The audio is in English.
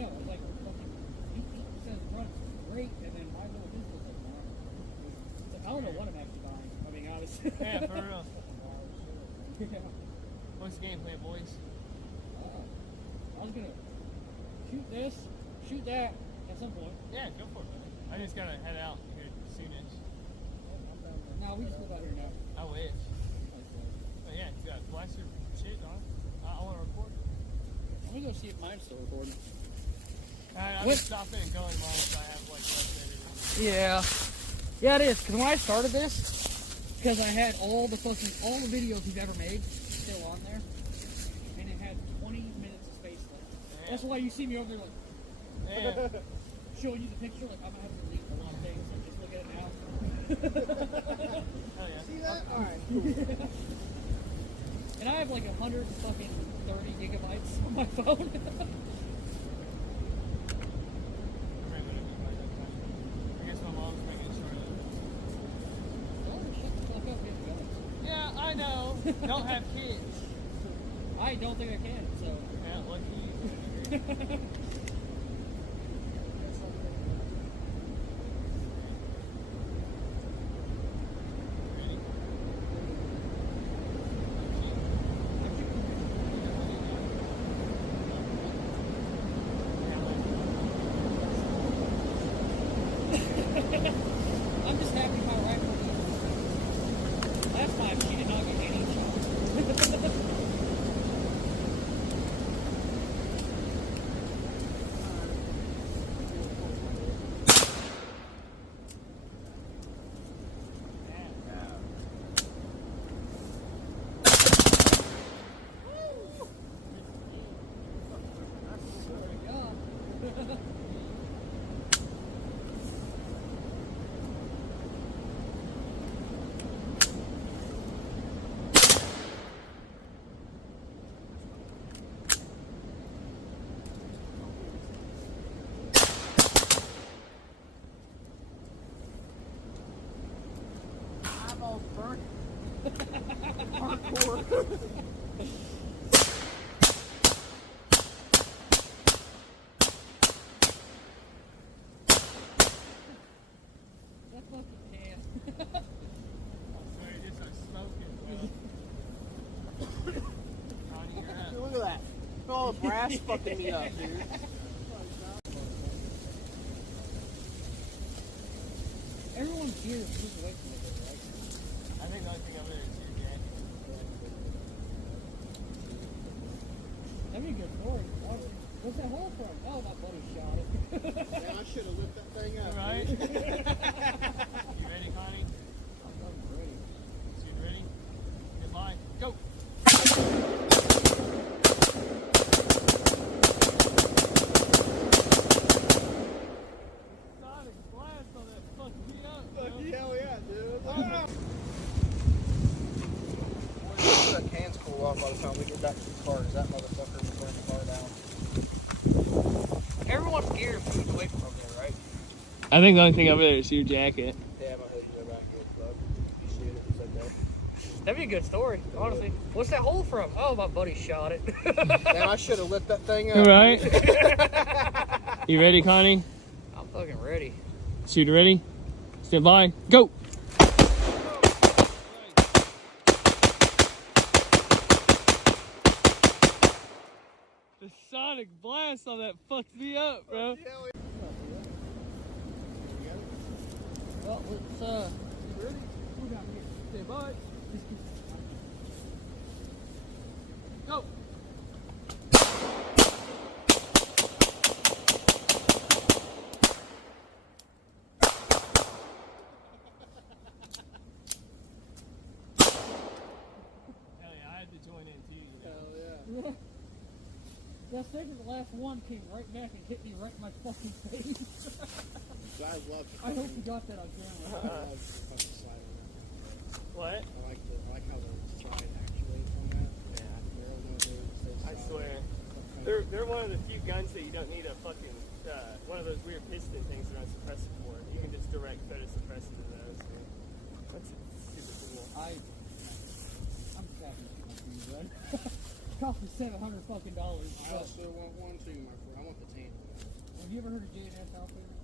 know. It's like fucking. He says it runs great, and then my little business is like, so I don't know what I'm actually buying. I mean, honestly. Yeah, for real. Yeah. What's the game plan, boys? I was gonna shoot this, shoot that at some point. Yeah, go for it, man. I just gotta head out here soonish. No, we just live out here now. I wish. But yeah, you got blast your shit on. I want to record. I'm gonna go see if mine's still recording. I'm just stopping and going mine so I have like less editing. Yeah. Yeah, it is. Because when I started this, because I had all the videos we've ever made still on there, and it had 20 minutes of space left. Yeah. That's why you see me over there like, showing you the picture. Like I'm gonna have to delete a lot of things. Like, just look at it now. Hell yeah. See that? All right. And I have like 130 gigabytes on my phone. Yeah, I know. Don't have kids. I don't think I can, so. Yeah, lucky you. I'm just happy my rifle. Last time she did not get any shots. Hardcore. That fucking can. Sorry, just started smoking, bro. Look at that. All the brass fucking me up, dude. Everyone's gear is moved away from it, right? I think the only thing over there is your jacket. That'd be a good story. What's that hole from? Oh, my buddy shot it. Yeah, I should have lit that thing up. Right? You ready, Connie? I'm ready. So you ready? Get line. Go! Sonic blast on that fucked me up, bro. Hell yeah, dude. That can's cool off by the time we get back to the car, because that motherfucker will burn the car down. Everyone's gear is moved away from over there, right? I think the only thing over there is your jacket. Yeah, my hoodie go back here, bud. You see it, it's okay. That'd be a good story, honestly. What's that hole from? Oh, my buddy shot it. Man, I should have lit that thing up. Right? You ready, Connie? I'm fucking ready. Shooter ready? Stand by. Go! The sonic blast on that fucked me up, bro. Well, let's, you ready? We're down here. Stand by. Go! Hell yeah, I had to join in too. Hell yeah. Yeah. Yeah, second the last one came right back and hit me right in my fucking face. Guys love I hope you got that on camera. What? I like how the side actuates on that. Yeah. I swear. They're one of the few guns that you don't need a fucking one of those weird piston things that run suppressor for. You can just direct photo suppress to those. That's super cool. I'm just happy to keep my feet run. Cost me $700 fucking. I also want one too, my friend. I want the tan. Have you ever heard of J&S Outfitters?